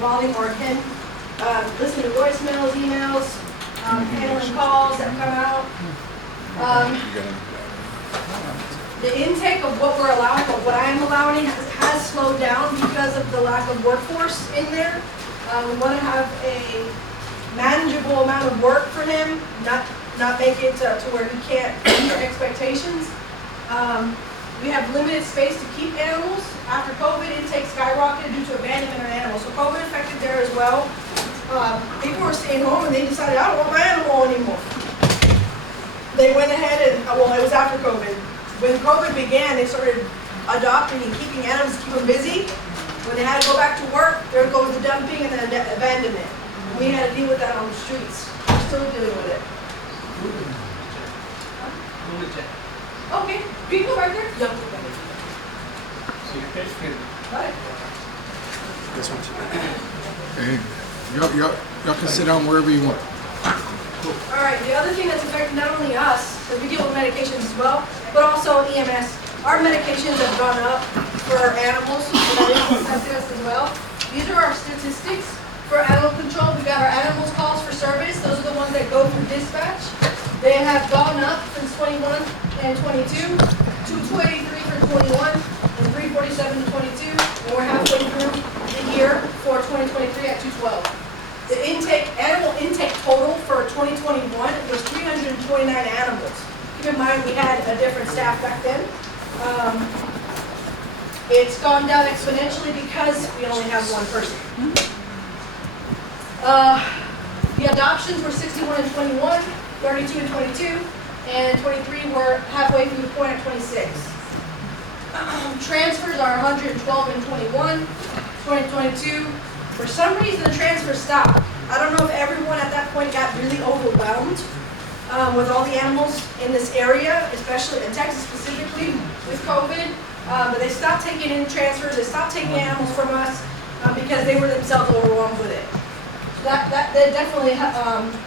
volume or can listen to voicemails, emails, handling calls that come out. The intake of what we're allowing, or what I am allowing, has slowed down because of the lack of workforce in there. We want to have a manageable amount of work for him, not make it to where he can't meet our expectations. We have limited space to keep animals. After COVID, intake skyrocketed due to abandonment of animals. So COVID affected there as well. People were staying home and they decided, I don't want my animal anymore. They went ahead and, well, it was after COVID. When COVID began, they started adopting and keeping animals to keep them busy. When they had to go back to work, there goes the dumping and the abandonment. And we had to deal with that on the streets. We're still dealing with it. Okay, we can go back there? Yeah. Right. This one. And y'all can sit down wherever you want. All right, the other thing that's affecting not only us, because we deal with medications as well, but also EMS. Our medications have gone up for our animals, so that is affecting us as well. These are our statistics for animal control. We got our animals calls for service. Those are the ones that go through dispatch. They have gone up since 21 and 22, 283 for 21 and 347 to 22, and we're halfway through the year for 2023 at 212. The animal intake total for 2021 was 329 animals. Keep in mind we had a different staff back then. It's gone down exponentially because we only have one person. The adoptions were 61 and 21, 32 and 22, and 23 were halfway through the point at 26. Transfers are 112 and 21, 2022. For some reason, the transfer stopped. I don't know if everyone at that point got really overwhelmed with all the animals in this area, especially in Texas specifically with COVID. But they stopped taking in transfers. They stopped taking animals from us because they were themselves overwhelmed with it. That definitely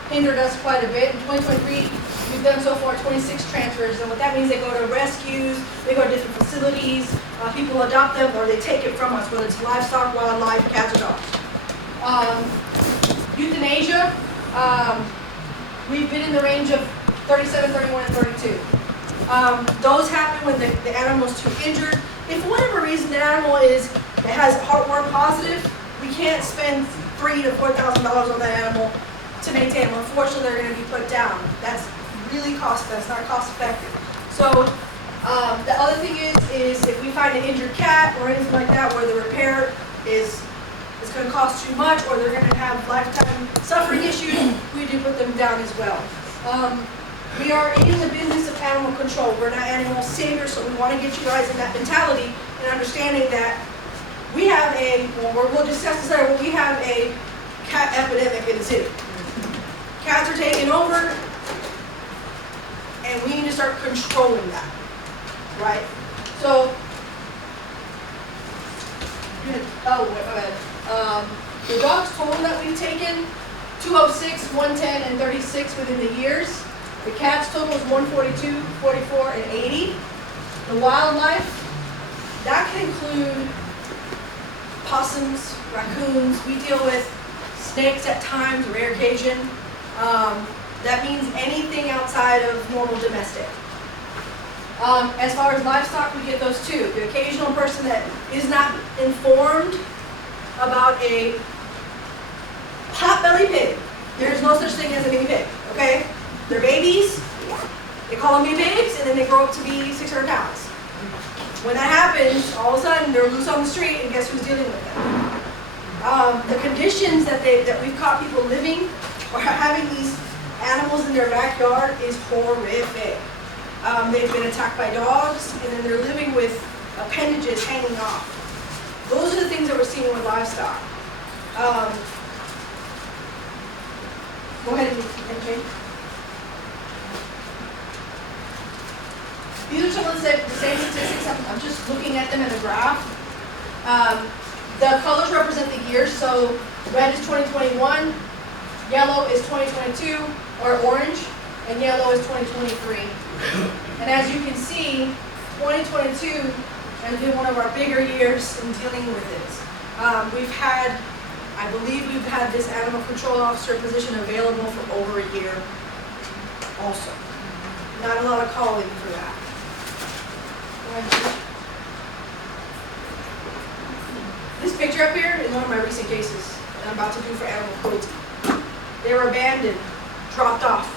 hindered us quite a bit. In 2023, we've done so far 26 transfers, and what that means, they go to rescues, they go to different facilities, people adopt them, or they take it from us, whether it's livestock, wildlife, cats, or dogs. Euthanasia, we've been in the range of 37, 31, and 32. Those happen when the animal's too injured. If for whatever reason the animal has heartworm positive, we can't spend $3,000 to $4,000 on that animal to maintain them. Unfortunately, they're going to be put down. That's really that's not cost effective. So the other thing is if we find an injured cat or anything like that where the repair is going to cost too much or they're going to have lifetime suffering issues, we do put them down as well. We are in the business of animal control. We're not animal saviors, so we want to get you guys in that mentality and understanding that we have we'll discuss this later, but we have a cat epidemic in the city. Cats are taking over, and we need to start controlling that, right? So, the dogs total that we've taken, 206, 110, and 36 within the years. The cats total is 142, 44, and 80. The wildlife, that can include possums, raccoons. We deal with snakes at times, rare occasion. That means anything outside of normal domestic. As far as livestock, we get those too. The occasional person that is not informed about a pot-bellied pig. There's no such thing as a mini pig, okay? They're babies, they call them mini pigs, and then they grow up to be 600 pounds. When that happens, all of a sudden they're loose on the street, and guess who's dealing with them? The conditions that we've caught people living or having these animals in their backyard is horrific. They've been attacked by dogs, and then they're living with appendages hanging off. Those are the things that we're seeing with livestock. Go ahead and change. These are some of the same statistics. I'm just looking at them in a graph. The colors represent the years, so red is 2021, yellow is 2022, or orange, and yellow is 2023. And as you can see, 2022 has been one of our bigger years in dealing with this. We've had, I believe we've had this animal control officer position available for over a year also. Not a lot of calling for that. This picture up here is one of my recent cases that I'm about to do for animal cruelty. They were abandoned, dropped off,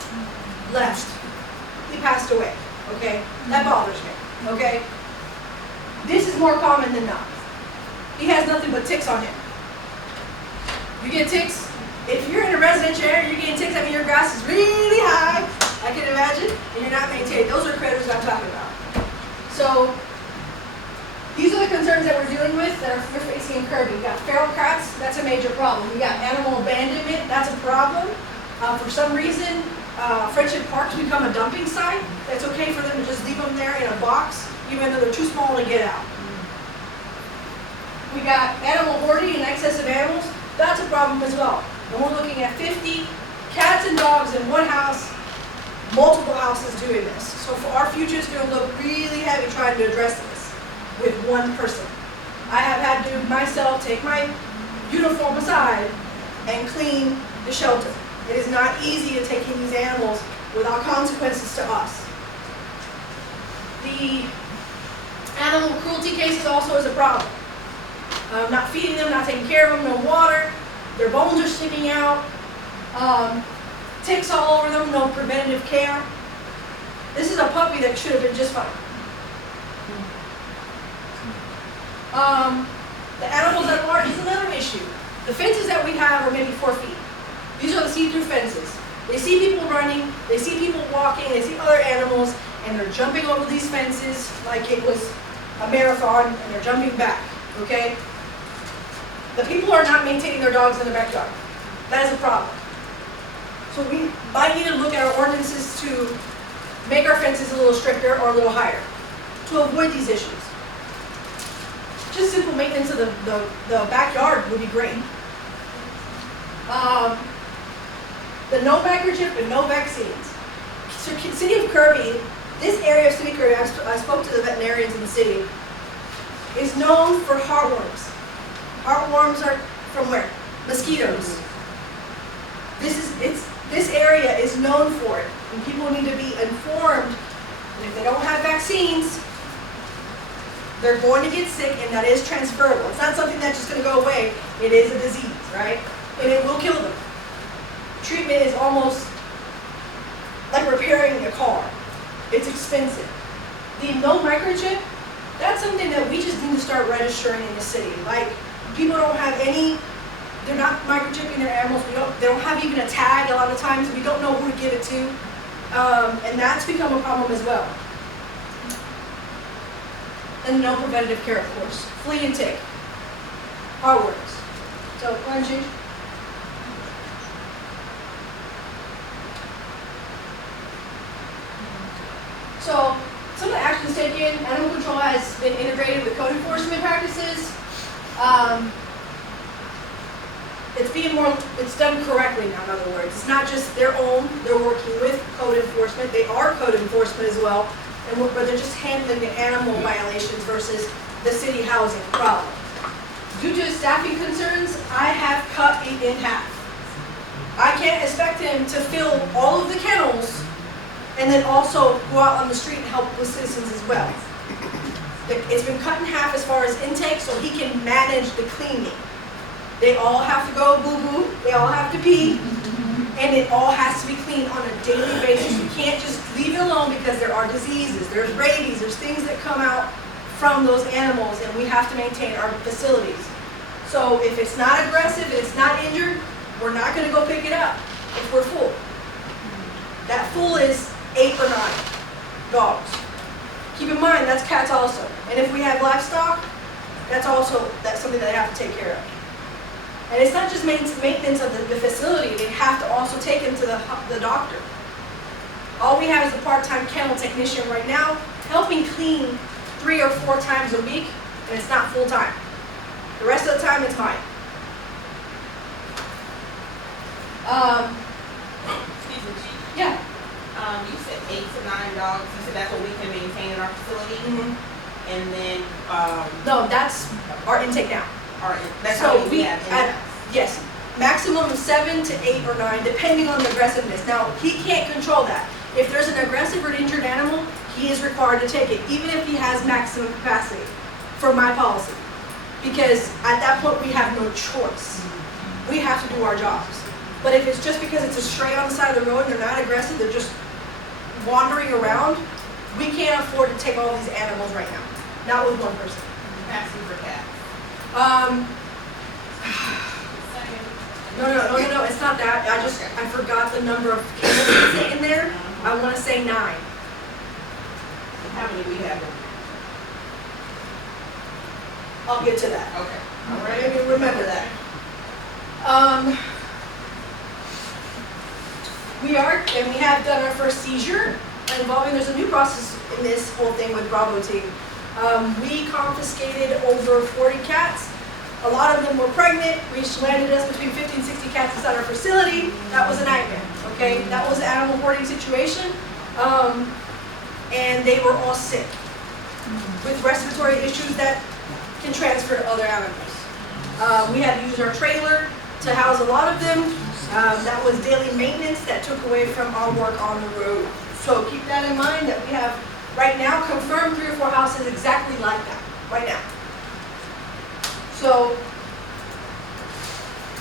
left. He passed away, okay? That bothers me, okay? This is more common than not. He has nothing but ticks on him. You get ticks, if you're in a residential area, you're getting ticks, I mean your grass is really high, I can imagine, and you're not maintained. Those are critters I'm talking about. So, these are the concerns that we're dealing with that we're facing in Kirby. We got feral cats, that's a major problem. We got animal abandonment, that's a problem. For some reason, Friendship Park's become a dumping site. It's okay for them to just leave them there in a box, even though they're too small to get out. We got animal hoarding and excess of animals. That's a problem as well. And we're looking at 50 cats and dogs in one house, multiple houses doing this. So for our future, it's going to look really heavy trying to address this with one person. I have had to myself take my uniform aside and clean the shelter. It is not easy to take in these animals without consequences to us. The animal cruelty cases also is a problem. Not feeding them, not taking care of them, no water, their bones are sticking out, ticks all over them, no preventative care. This is a puppy that should have been just fine. The animals at large is another issue. The fences that we have are maybe 4 feet. These are the see-through fences. They see people running, they see people walking, they see other animals, and they're jumping over these fences like it was a marathon, and they're jumping back, okay? The people are not maintaining their dogs in the backyard. That is a problem. So we might need to look at our ordinances to make our fences a little stricter or a little higher to avoid these issues. Just simple maintenance of the backyard would be great. The no microchip and no vaccines. So City of Kirby, this area of City of Kirby, I spoke to the veterinarians in the city, is known for heartworms. Heartworms are from where? Mosquitoes. This area is known for it, and people need to be informed that if they don't have vaccines, they're going to get sick, and that is transferable. It's not something that's just going to go away. It is a disease, right? And it will kill them. Treatment is almost like repairing a car. It's expensive. The no microchip, that's something that we just need to start registering in the city. Like, people don't have any, they're not microchipping their animals. They don't have even a tag a lot of times. We don't know who to give it to. And that's become a problem as well. And no preventative care, of course. Flea and tick. Heartworms. So, why don't you? So, some of the actions taken, animal control has been integrated with code enforcement practices. It's done correctly now, in other words. It's not just their own, they're working with code enforcement. They are code enforcement as well, but they're just handling the animal violations versus the city housing problem. Due to staffing concerns, I have cut it in half. I can't expect him to fill all of the kennels and then also go out on the street and help with citizens as well. It's been cut in half as far as intake so he can manage the cleaning. They all have to go boo-boo, they all have to pee, and it all has to be cleaned on a daily basis. You can't just leave it alone because there are diseases, there's rabies, there's things that come out from those animals, and we have to maintain our facilities. So if it's not aggressive, if it's not injured, we're not going to go pick it up if we're full. That full is 8 or 9 dogs. Keep in mind, that's cats also. And if we have livestock, that's something that they have to take care of. And it's not just maintenance of the facility, they have to also take them to the doctor. All we have is a part-time kennel technician right now, helping clean 3 or 4 times a week, and it's not full-time. The rest of the time, it's mine. Excuse me, Chief. Yeah. You said 8 to 9 dogs. You said that's what we can maintain in our facility, Mm-hmm. and then No, that's our intake now. that's So how we have in-house. Yes, maximum of 7 to 8 or 9, depending on the aggressiveness. Now, he can't control that. If there's an aggressive or injured animal, he is required to take it, even if he has maximum capacity, for my policy. Because at that point, we have no choice. We have to do our jobs. But if it's just because it's a stray on the side of the road and they're not aggressive, they're just wandering around, we can't afford to take all these animals right now. Not with one person. Capacity for cats. No, it's not that. I forgot the number of kids in there. I want to say 9. How many we have? I'll get to that. Okay. All right, I can remember that. We have done our first seizure involving, there's a new process in this whole thing with Bravo team. We confiscated over 40 cats. A lot of them were pregnant. We landed us between 50 and 60 cats inside our facility. That was a nightmare, okay? That was an animal hoarding situation. And they were all sick with respiratory issues that can transfer to other animals. We had to use our trailer to house a lot of them. That was daily maintenance that took away from our work on the road. So keep that in mind that we have right now confirmed 3 or 4 houses exactly like that, right now. So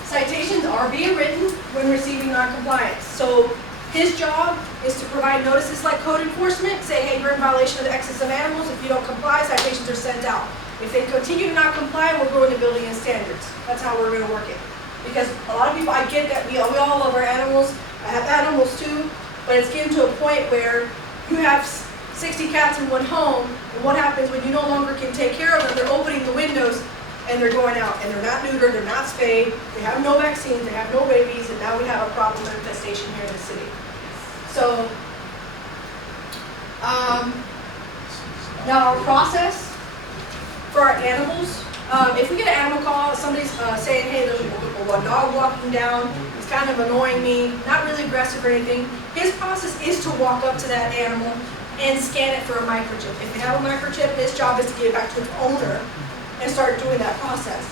citations are being written when receiving non-compliance. So his job is to provide notices like code enforcement, say, hey, you're in violation of the excess of animals. If you don't comply, citations are sent out. If they continue to not comply, we're going to building and standards. That's how we're going to work it. Because a lot of people, I get that we all love our animals. I have animals too, but it's getting to a point where you have 60 cats in one home, and what happens when you no longer can take care of them? They're opening the windows and they're going out, and they're not neutered, they're not spayed, they have no vaccines, they have no rabies, and now we have a problem infestation here in the city. So, now our process for our animals, if we get an animal call, somebody's saying, hey, there's a dog walking down, it's kind of annoying me, not really aggressive or anything, his process is to walk up to that animal and scan it for a microchip. If they have a microchip, his job is to get it back to its owner and start doing that process.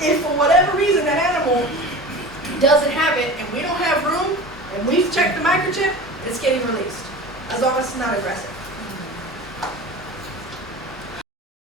If for whatever reason that animal doesn't have it and we don't have room and we've checked the microchip, it's getting released, as long as it's not aggressive.